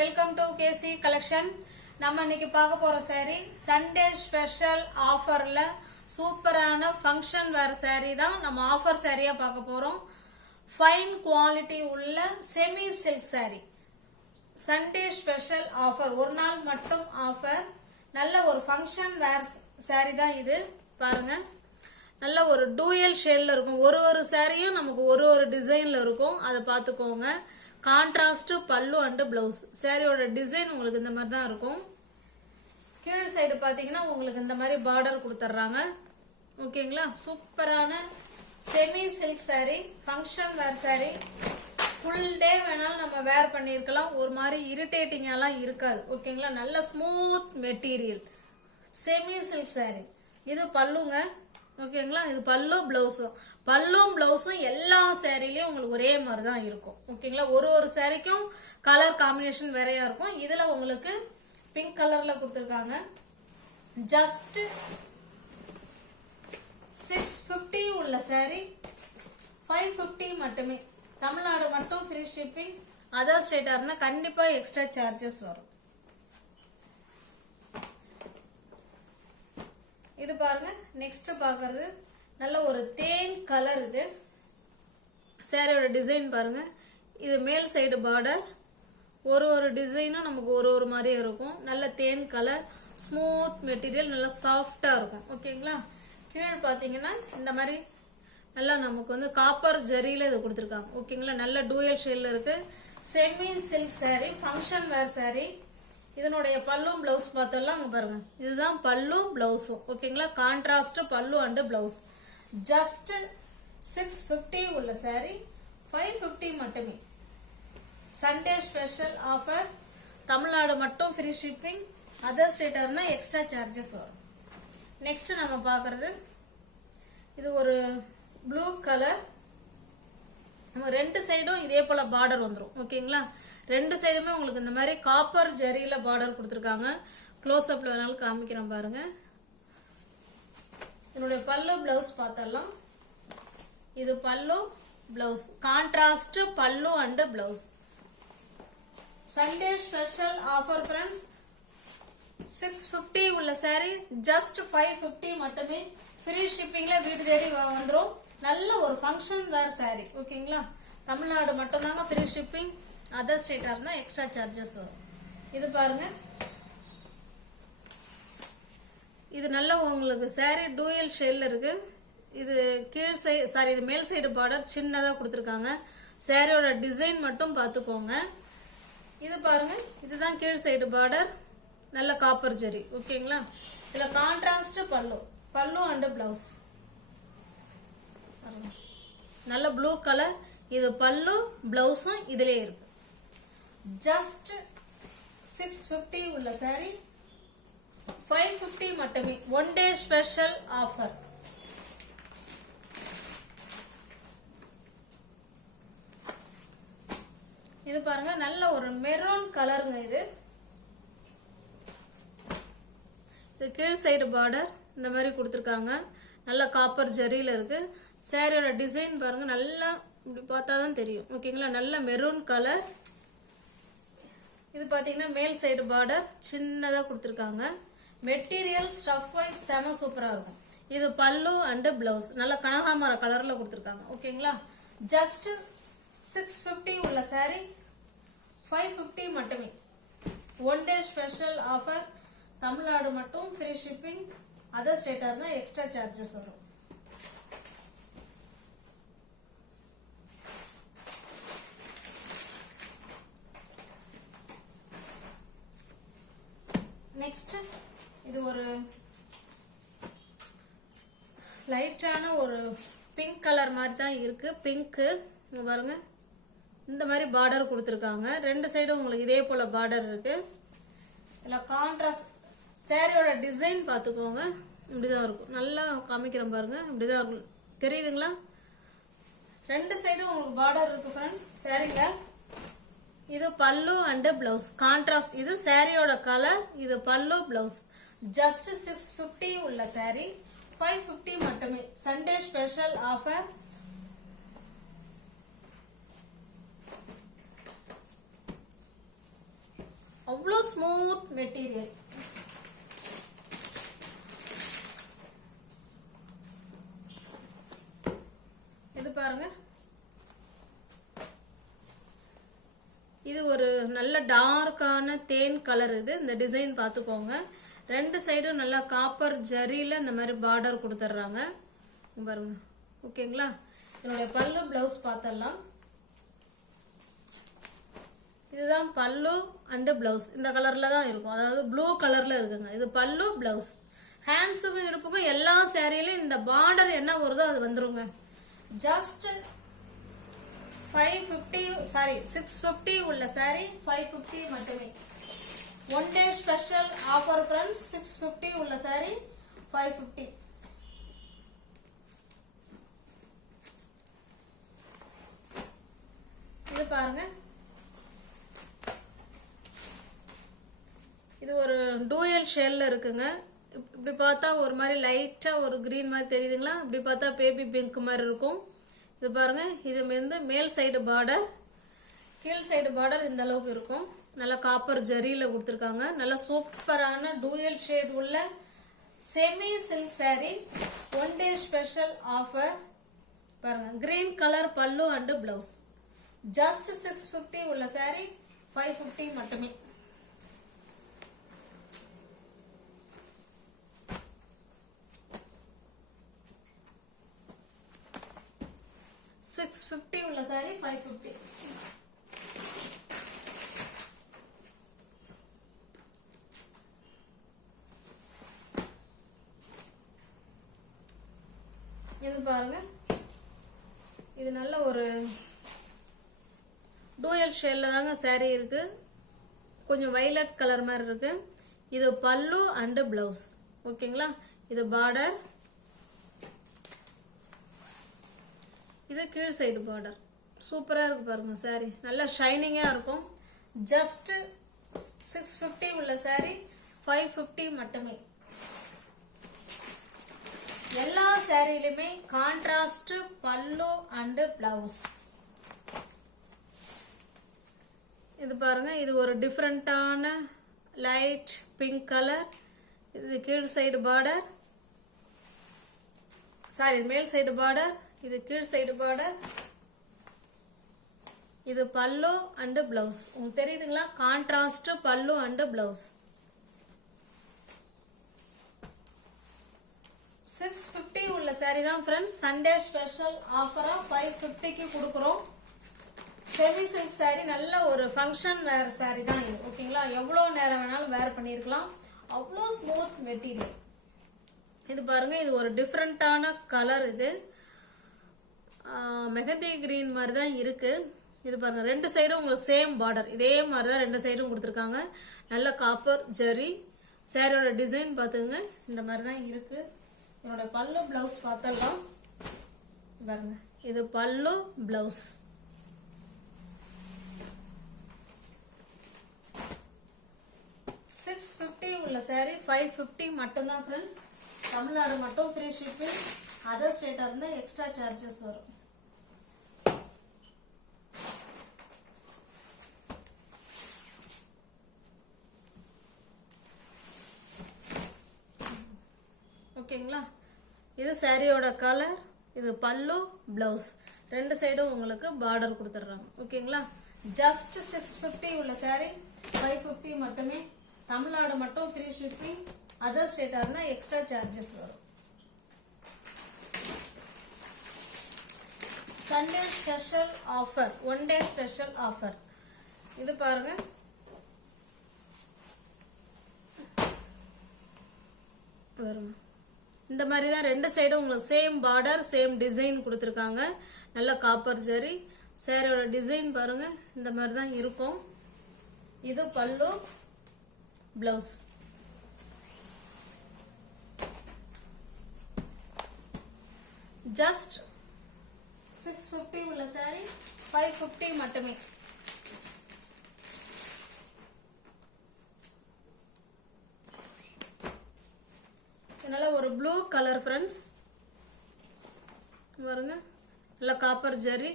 Welcome to KC collection. நம்ம இன்னைக்கு பார்க்க போற saree சண்டே ஸ்பெஷல் ஆஃபர்ல சூப்பரான ஃபங்க்ஷன் வேர் saree தான். நம்ம ஆஃபர் சாரியா பார்க்க போறோம். ஃபைன் குவாலிட்டி உள்ள semi silk saree. Sunday special offer, ஒரு நாள் மட்டும் ஆஃபர். நல்ல ஒரு ஃபங்க்ஷன் வேர் saree தான் இது. பாருங்க, நல்ல ஒரு டூயல் ஷேட்ல இருக்கும். ஒரு சாரியும் நமக்கு ஒரு டிசைன்ல இருக்கும். அதை பார்த்துக்கோங்க. கான்ட்ராஸ்ட் பல்லு அண்ட் பிளவுஸ். சாரியோட டிசைன் உங்களுக்கு இந்த மாதிரி தான் இருக்கும். கீழ் சைடு பார்த்தீங்கன்னா உங்களுக்கு இந்த மாதிரி பார்டர் கொடுத்துட்றாங்க. ஓகேங்களா? சூப்பரான செமி சில்க் saree, ஃபங்க்ஷன் வேர் saree. ஃபுல் டே வேணாலும் நம்ம வேர் பண்ணியிருக்கலாம். ஒரு மாதிரி இரிட்டேட்டிங்காலாம் இருக்காது. ஓகேங்களா? நல்ல smooth material semi silk saree. இது பல்லுங்க. ஓகேங்களா? இது பல்லு பிளவுஸும். பல்லும் பிளவுஸும் எல்லா சேரீலையும் உங்களுக்கு ஒரே மாதிரி தான் இருக்கும். ஓகேங்களா? ஒரு சேரீக்கும் கலர் காம்பினேஷன் வேறையா இருக்கும். இதுல உங்களுக்கு பிங்க் கலர்ல கொடுத்துருக்காங்க. ஜஸ்ட் 650 உள்ள saree 550 மட்டுமே. தமிழ்நாடு மட்டும் ஃப்ரீ ஷிப்பிங். அதர் ஸ்டேட்டா இருந்தா கண்டிப்பா எக்ஸ்ட்ரா சார்ஜஸ் வரும். இது பாருங்க, நெக்ஸ்ட் பார்க்கறது நல்ல ஒரு தேன் கலர். இது சாரியோட டிசைன் பாருங்க. இது மேல் சைடு பார்டர். ஒரு டிசைனும் நமக்கு ஒரு மாதிரியே இருக்கும். நல்ல தேன் கலர், ஸ்மூத் மெட்டீரியல், நல்லா சாஃப்டா இருக்கும். ஓகேங்களா? கீழ் பார்த்தீங்கன்னா இந்த மாதிரி நல்லா நமக்கு வந்து காப்பர் ஜரியில இது கொடுத்துருக்காங்க. ஓகேங்களா? நல்ல டூயல் ஷேட்ல இருக்கு. செமி சில்க் saree, ஃபங்க்ஷன் வேர் saree. இதனுடைய பல்லும் பிளவுஸ் பார்த்தலாம். அங்க பாருங்க, இதுதான் பல்லு பிளவுஸும். ஓகேங்களா? கான்ட்ராஸ்ட் பல்லு அண்ட் பிளவுஸ். ஜஸ்ட் 650 உள்ள saree 550 மட்டுமே. Sunday special offer. தமிழ்நாடு மட்டும் ஃப்ரீ ஷிப்பிங். அதர் ஸ்டேட்டா இருந்தா எக்ஸ்ட்ரா சார்ஜஸ் வரும். நெக்ஸ்ட் நம்ம பார்க்கறது இது ஒரு ப்ளூ கலர். நம்ம ரெண்டு சைடும் இதே போல பார்டர் வந்துடும். ஓகேங்களா? ரெண்டு சைடுமே உங்களுக்கு இந்த மாதிரி காப்பர் ஜரியில பார்டர் கொடுத்துருக்காங்க. க்ளோஸ் அப்ல வேணாலும் காமிக்கிறேன் பாருங்க. என்னுடைய பல்லு பிளவுஸ் பார்த்தலாம். இது பல்லு பிளவுஸ், கான்ட்ராஸ்ட் பல்லு and blouse. Sunday special offer friends. 650 உள்ள saree ஜஸ்ட் 550 மட்டுமே. ஃப்ரீ ஷிப்பிங்ல வீட்டு தேடி வந்துடும். நல்ல ஒரு ஃபங்க்ஷன் வேர் saree. ஓகேங்களா? தமிழ்நாடு மட்டும் தாங்க ஃப்ரீ ஷிப்பிங். அதர் ஸ்டேட்டா இருந்தா எக்ஸ்ட்ரா சார்ஜஸ் வரும். இது பாருங்க, இது நல்ல உங்களுக்கு saree டூயல் ஷேட்ல இருக்கு. இது கீழ் சைடு, சாரி, இது மேல் சைடு பார்டர் சின்னதா கொடுத்துருக்காங்க. சாரியோட டிசைன் மட்டும் பார்த்துக்கோங்க. இது பாருங்க, இதுதான் கீழ் சைடு பார்டர், நல்ல காப்பர் ஜரி. ஓகேங்களா? இதுல கான்ட்ராஸ்ட் பல்லு அண்ட் பிளவுஸ். நல்ல ப்ளூ கலர். இது பல்லு பிளவுஸும் இதுலயே இருக்கு. ஜஸ்ட் 650 உள்ள saree 550 மட்டுமே. One day special offer. இது பாருங்க, நல்ல ஒரு மெரூன் கலருங்க. இது கீழ் சைடு பார்டர் இந்த மாதிரி கொடுத்துருக்காங்க. நல்ல காப்பர் ஜரியில இருக்கு. சாரியோட டிசைன் பாருங்க, நல்லா இப்படி பார்த்தாதான் தெரியும். ஓகேங்களா? நல்ல மெரூன் கலர். இது பாத்தீங்கன்னா மேல் சைடு பார்டர் சின்னதா கொடுத்துருக்காங்க. மெட்டீரியல் ஸ்டஃப் வைஸ் செம சூப்பரா இருக்கும். இது பல்லு அண்ட் பிளவுஸ், நல்ல கனகாமர கலர்ல கொடுத்துருக்காங்க. ஓகேங்களா? ஜஸ்ட் 650 உள்ள saree 550 மட்டுமே. One day special offer. Tamil Nadu மட்டும் ஃப்ரீ ஷிப்பிங். அதர் ஸ்டேட்டா இருந்தா எக்ஸ்ட்ரா சார்ஜஸ் வரும். நெக்ஸ்ட் இது ஒரு லைட்டான ஒரு பிங்க் கலர் மாதிரி தான் இருக்கு. பிங்க் பாருங்க, இந்த மாதிரி பார்டர் கொடுத்துருக்காங்க. ரெண்டு சைடும் உங்களுக்கு இதே போல பார்டர் இருக்கு. இதில் கான்ட்ராஸ்ட் சாரியோட டிசைன் பார்த்துக்கோங்க. இப்படிதான் இருக்கும். நல்லா காமிக்கிறேன் பாருங்க. இப்படிதான் இருக்கும். தெரியுதுங்களா? ரெண்டு சைடும் உங்களுக்கு பார்டர் இருக்கு ஃப்ரெண்ட்ஸ் சாரில. இது பல்லு அண்ட் பிளவுஸ், கான்ட்ராஸ்ட். இது சாரியோட கலர், இது பல்லு பிளவுஸ். ஜஸ்ட் 650 உள்ள saree 550 மட்டுமே. Sunday special offer. அவ்வளோ ஸ்மூத் மெட்டீரியல். இது பாருங்க, இது ஒரு நல்ல டார்க்கான தேன் கலர். இது இந்த டிசைன் பார்த்துக்கோங்க. ரெண்டு சைடும் நல்லா காப்பர் ஜரியில் இந்த மாதிரி பார்டர் கொடுத்துட்றாங்க பாருங்க. ஓகேங்களா? என்னுடைய பல்லு பிளவுஸ் பார்த்தலாம். இதுதான் பல்லு அண்டு பிளவுஸ். இந்த கலரில் தான் இருக்கும், அதாவது ப்ளூ கலரில் இருக்குங்க. இது பல்லு பிளவுஸ். ஹேண்ட்ஸுக்கும் இடுப்புக்கும் எல்லா சேரீலையும் இந்த பார்டர் என்ன வருதோ அது வந்துருங்க. ஜஸ்ட் 650 உள்ள சாரி 550 மட்டுமே. One day special offer friends. 650 உள்ள சாரி 550. இது பாருங்க, இது ஒரு டூயல் ஷேட்ல இருக்குங்க. இப்படி பார்த்தா ஒரு மாதிரி லைட்டா ஒரு கிரீன் மாதிரி தெரியுதுங்களா? இப்படி பார்த்தா பேபி பிங்க் மாதிரி இருக்கும். இது பாருங்க, இது வந்து மேல் சைடு பார்டர், கீழ் சைடு பார்டர் இந்த அளவுக்கு இருக்கும். நல்லா காப்பர் ஜரியில கொடுத்துருக்காங்க. நல்லா சூப்பரான டூயல் ஷேட் உள்ள semi silk sorry. One day special offer பாருங்க. கிரீன் கலர் பல்லு அண்டு பிளவுஸ். ஜஸ்ட் 650 உள்ள சாரி 550 மட்டுமே. $650 உள்ள சாரி 550. இது பாருங்க, இது நல்ல ஒரு டூயல் ஷேட்ல தாங்க சாரி இருக்கு. கொஞ்சம் வைலட் கலர் மாதிரி இருக்கு. இது பல்லு அண்டு பிளவுஸ். ஓகேங்களா? இது பார்டர், இது கீழ் சைடு பார்டர். சூப்பரா இருக்கு பாருங்க சாரி. நல்லா ஷைனிங்கா இருக்கும். ஜஸ்ட் 650 உள்ள சாரி 550 மட்டுமே. எல்லா சாரியிலுமே கான்ட்ராஸ்ட் பல்லு அண்டு பிளவுஸ். இது பாருங்க, இது ஒரு டிஃப்ரெண்டான லைட் பிங்க் கலர். இது கீழ் சைடு பார்டர், சாரி மேல் சைடு பார்டர், இது கீழ் சைடு பார்டர். இது பல்லு அண்டு பிளவுஸ். உங்களுக்கு தெரியுதுங்களா? கான்ட்ராஸ்ட் பல்லு அண்டு பிளவுஸ். 650 உள்ள சாரி தான் ஃப்ரெண்ட்ஸ். சண்டே ஸ்பெஷல் ஆஃபரா 550க்கு கொடுக்குறோம். செமி சில்க் சாரி, நல்ல ஒரு ஃபங்க்ஷன் வேர் சாரி தான் இது. ஓகேங்களா? எவ்வளோ நேரம் வேணாலும் வேர் பண்ணியிருக்கலாம். அவ்வளோ ஸ்மூத் மெட்டீரியல். இது பாருங்க, இது ஒரு டிஃப்ரெண்டான கலர். இது மெஹந்தி கிரீன் மாதிரி தான் இருக்கு. இது பாருங்க, ரெண்டு சைடும் உங்களுக்கு சேம் பார்டர். இதே மாதிரி தான் ரெண்டு சைடும் கொடுத்துருக்காங்க. நல்ல காப்பர் ஜரி. சாரியோட டிசைன் பார்த்துங்க, இந்த மாதிரி தான் இருக்கு. என்னோட பல்லு பிளவுஸ் பார்த்தலாம் பாருங்க. இது பல்லு பிளவுஸ். $650 உள்ள சாரி 550 மட்டும்தான் ஃப்ரெண்ட்ஸ். தமிழ்நாடு மட்டும் ஃப்ரீ ஷிப்பிங். அதர் ஸ்டேட்டா இருந்தா எக்ஸ்ட்ரா சார்ஜஸ் வரும். ஓகேங்களா? இது சாரியோட கலர், இது பல்லு பிளவுஸ். ரெண்டு சைடும் உங்களுக்கு பார்டர் கொடுத்துட்றாங்க. ஓகேங்களா? ஜஸ்ட் 650 உள்ள சாரி 550 மட்டுமே. தமிழ்நாடு மட்டும் ஃப்ரீ ஷிப்பிங். அதர் ஸ்டேட்டா இருந்தா எக்ஸ்ட்ரா சார்ஜஸ் வரும். Sunday special offer, one day special offer. இது பாருங்க, வரும் இந்த மாதிரி தான். ரெண்டு சைடும் உங்களுக்கு சேம் பார்டர், சேம் டிசைன் கொடுத்துருக்காங்க. நல்ல காப்பர் ஜரி. சாரியோட டிசைன் பாருங்க, இந்த மாதிரி தான் இருக்கும். இது பல்லு பிளவுஸ். ஜஸ்ட் 650 உள்ள சாரி 550 மட்டுமே. இதனால ஒரு ப்ளூ கலர் ஃப்ரெண்ட்ஸ் பாருங்க. நல்ல காப்பர் ஜரி.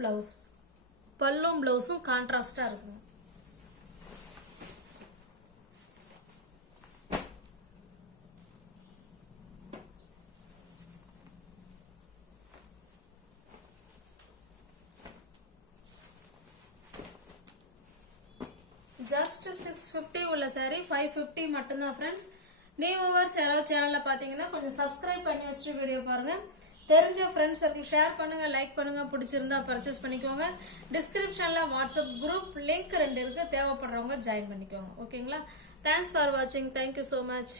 ப்ளவுஸ். பல்லும் ப்ளவுஸும் கான்ட்ராஸ்டாக இருக்கும். ஜஸ்ட் 650 உள்ள saree 550 மட்டும்தான் ஃப்ரெண்ட்ஸ். நியூ வியூவர்ஸ் யாராவது சேனலில் பார்த்தீங்கன்னா கொஞ்சம் சப்ஸ்கிரைப் பண்ணி வச்சுட்டு வீடியோ பாருங்கள். தெரிஞ்ச ஃப்ரெண்ட்ஸ் சர்க்கிள் ஷேர் பண்ணுங்கள், லைக் பண்ணுங்கள், பிடிச்சிருந்தா பர்ச்சேஸ் பண்ணிக்கோங்க. டிஸ்கிரிப்ஷனில் வாட்ஸ்அப் குரூப் லிங்க் 2 இருக்குது, தேவைப்படுறவங்க ஜாயின் பண்ணிக்கோங்க. ஓகேங்களா? தேங்க்ஸ் ஃபார் வாட்சிங். Thank you so much.